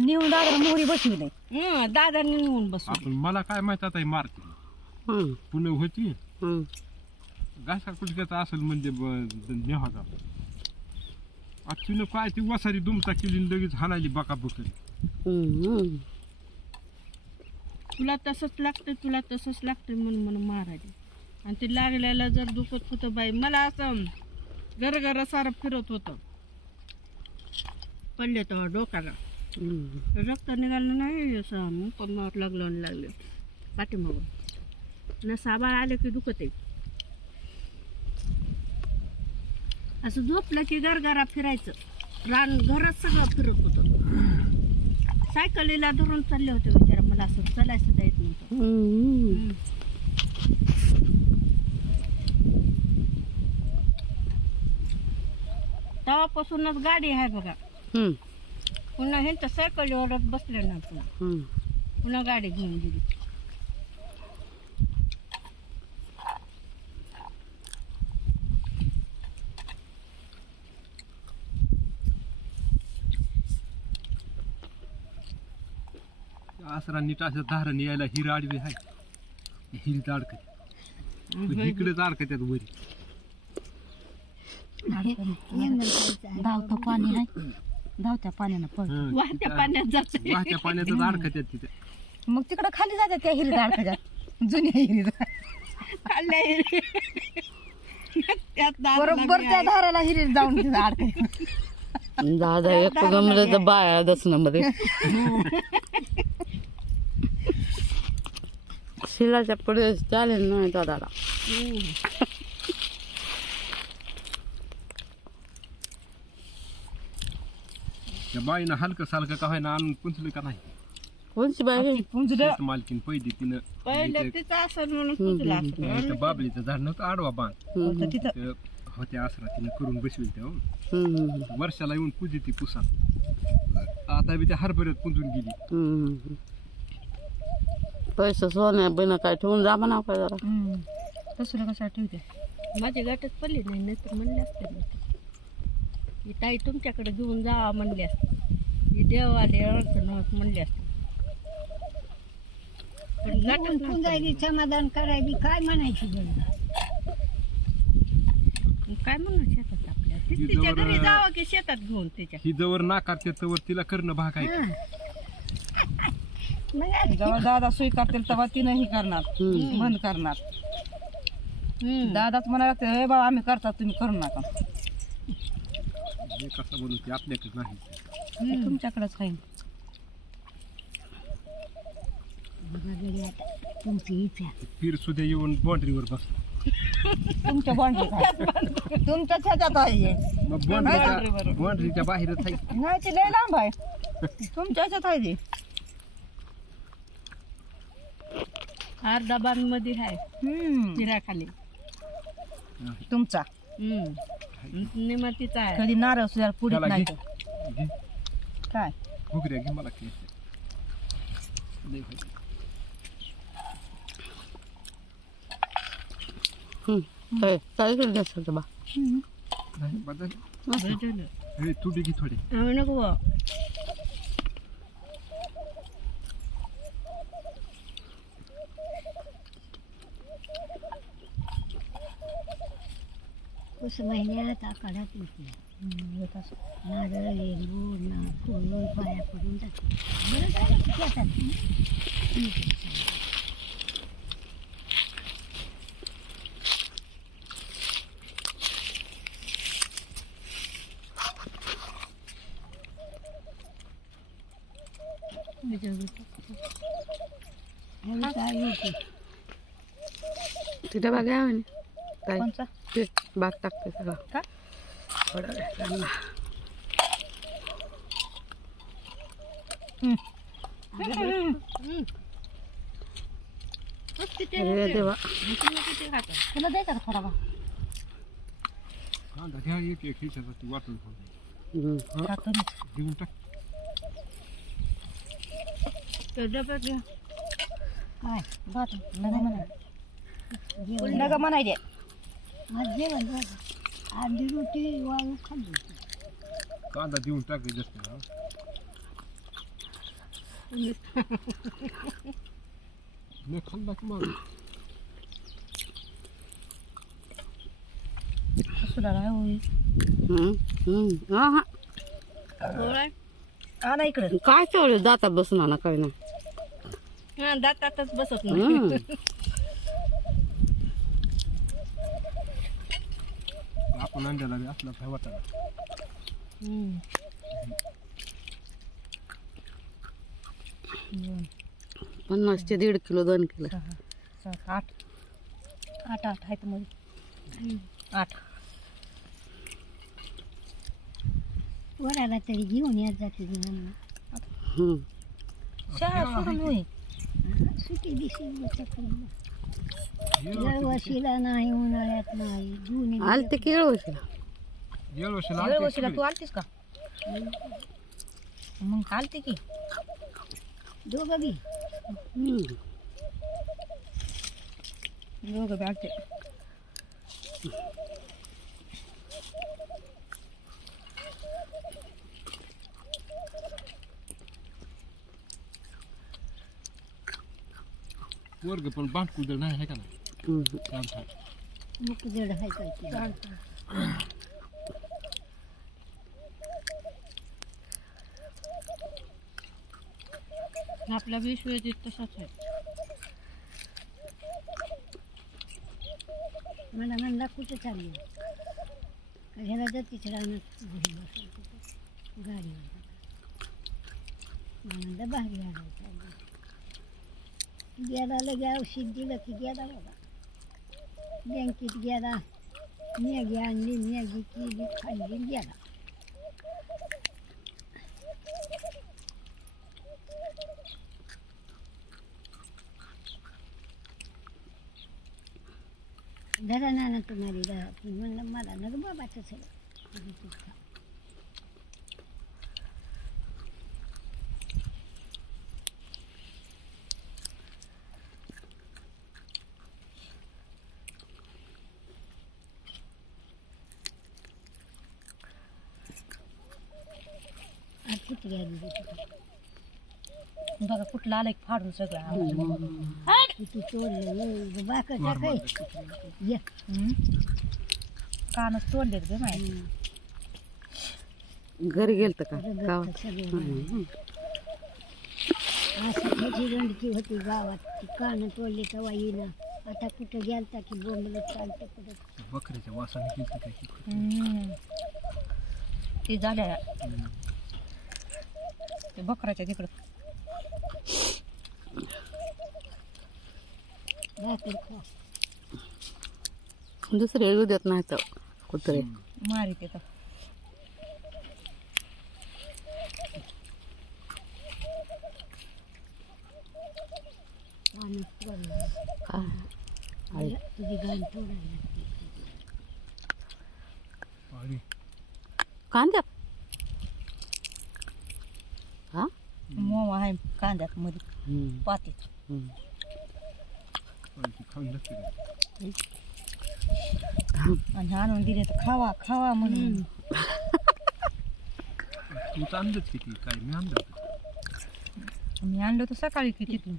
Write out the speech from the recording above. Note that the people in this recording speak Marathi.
नेऊन दादा मोहरी बसविले. हं, दादाने नेऊन बसू आपण मला काय माहीत आता हे मारते. हम्म, पुणे होती. हम्म. घासा कुटक्याचा असेल म्हणजे नेहाचा तिनं काय ती वसारी दुमता केली आणि लगेच हाणायली बका बकरी हम्म. तुला तसंच लागतं तुला तसंच लागतं म्हणून म्हणून मारायचे. आणि ते लागल्याला जर दुखत होतं बाई मला असं घर सारं फिरत होतं. पडले तेव्हा डोक्याला. रक्त निघालं नाही असं पन्नावर लागलं आणि लागले. पाठीमागून न साबाळ आले की दुखत आहे. असं झोपलं की गरगरा फिरायचं. रान घरात सगळं फिरत होतं. सायकलीला धरून चालले होते विचारा मला असं चालायचं येत नव्हतं. तेव्हापासूनच गाडी आहे बघा. पुन्हा ह्यांच्या सायकलीवर बसले ना पुन्हा हम्म. पुन्हा गाडी घेऊन गेली. आसरा नीट असं धारण यायला हिर आडवी आहे. हिर अडकत इकडेच अडकत्यात वरी. धावतं पाणी आहे. धावत्या पाण्यानं पळ. हं, वाहत्या पाण्यात जाते वाहत्या पाण्यातच अडकत्यात तिथे. मग तिकडं खाली जातात त्या हिरीत अडकत्यात जुन्या हिरीत खाल्ल्या हिरी. त्यात दारू बरोबर लागली त्या आहे. धाराला हिरीत जाऊन तिथं दादा एक गमलं तर बाया दसण्यामध्ये शिलाच्या पुढे चालेल नाही दादाला? हम्म. त्या बाईनं हलकं सालकं का होईना आणून पुंचलं का नाही? कोणची बाई? पुंजलं. शेत मालकीन पहिली तिनं पहिलं तिचं असं म्हणून पुजलं असं बाबलीचं झाड नव्हतं आडवा बाण हम्म. तिथं. ते होत्या आसरा तिनं करून बसविल त्या हो. हम्म, हम्म, वर्षाला येऊन पूजी ती पुसा आता बी त्या हरभऱ्यात पुंजून गेली. हम्म. पैसे सोन्या बिना काय ठेवून जा म्हणा काय जरा. हम्म. तसं कशा ठेवते माझ्या गाठच पडली नाही नाहीतर म्हणले असते मी. ही ताई तुमच्याकडे घेऊन जावा म्हणले असते. ही देव आले अडचण होत म्हणले असते. पण गाठच नव्हतं. समाधान करायची काय म्हणायची काय म्हणू शेतात आपल्या? ही तिच्या जवळ- घरी जावं की शेतात घेऊन तिच्या? ही जवळ नाकारते तवर तिला करणं भाग आहे जेव्हा दादा सुई करतील तेव्हा ती नाही करणार. बंद करणार. हम्म. दादाच म्हणायला लागते हे बाबा आम्ही करतात तुम्ही करू नका. हे कसं बोलू ते आपल्याकडे नाही हम्म. तुमच्याकडेच आहे तुमची इच्छा. पीर सुद्धा येऊन बाउंड्रीवर बस. तुमच्या बॉन्ड्री तुमच्या ह्याच्यात आहे मग बाउंड्रीच्या बाउंड्रीच्या बाहेरच आहे. नाही ती लय लांब आहे. तुमच्या ह्याच्यात आहे ती. हार डबांमध्ये आहे. हम्म. चिराखाली तुमचा. हम्म. निमातीचा आहे कधी नारळ सुद्धा पुढे त्याला नाही घे. तर. घे काय घुगऱ्या घे मला. लय भारी. बा नाही, बदल. बरं झालं. हे तुडी घे थोडी आम्ही नको बुवा. उस महिन्यात आकारात येते नारळ लिंबू ना फुलून पाया पडून जाते बरं झालं की शेतात. आणि काय होते तिथे बाग आहे म्हणे काय कोणचा ते बाग टाकते सगळं का? थोडा वेळ त्यांना. मस्त ते अरे देवा तुम्ही किती खाता? तुला द्यायचा का थोडा बा कांदा घ्या एक एक ह्याच्यासाठी वाटून खाऊ. हम्म. टाकतो मी. घेऊन टाक तर डब्यात घ्या. काय भात नका म्हणाय जेवण नका म्हणाय दे आज जेवण झालं. अर्धी रोटी वाळू खाल्ली कांदा देऊन टाक जास्त हा. खाल्ला की हम्म. हा, हा. हा ना इकडं. काय तेवढे दातात बसून ना काय ना हा दातातच बसत नाही. आपण अंड्याला बी असला काय वाटायला. हम्म. पन्नासचे दीड किलो दोन किलो. सहा सात आठ. आठ आठ आहेत मध्ये आठ. वराला तरी घेऊन येत जाते हम्म. शाळा सोडून होई सुटी दिशी दरवर्षीला नाही उन्हाळ्यात नाही जून आलते केळ वशीला गेल्या वर्षी वेळ वर्षीला तू आलतीस का? मग आलती की. दोघं बी. दोघं बी आलते. वर्ग पण बांधकुद नाही आहे का नाही? हम्म. छान छान मुक जड हाय काय आपला विश्व तसाच आहे मला म्हणला कुठं चालली ह्याला जातीच राहणार घरी बसायचं गाडीवर म्हणलं भारी आणायचं गेला लगे औषध दिलं की गेला बाबा बँकेत गेला मॅगी आणली मॅगी केली खाल्ली गेला धरा ना तुम्हाला दहा म्हणलं मला नग बाबा तसं आज किती घ्यायला देते बघा कुठलं आलं की फाडून सगळं तोडलं. कानच तोडलेत ग माय घरी का? हम्म. असं त्याची गंडकी होती गावात. ती कान तोडली तेव्हा येईना आता कुठं गेलता की बोंबलत चालतं कुठं? बकरीच्या वासाने गेली. ते झाल्या. ते बकराच्या तिकडं. दुसरे येऊ देत नाही तर कुत्रे मारी ते तर कान तोडलं काय तुझी गाण तोडायला आणि कांद्यात हा मोवा आहे कांद्यात मध्ये हम्म. पातीत हम्म. ती खाऊन नसते आणि आणून दिले तर खावा खावा म्हणून तूच आणलंच किती काय मी आणलं होतं. मी आणलं तर सकाळी की तिथून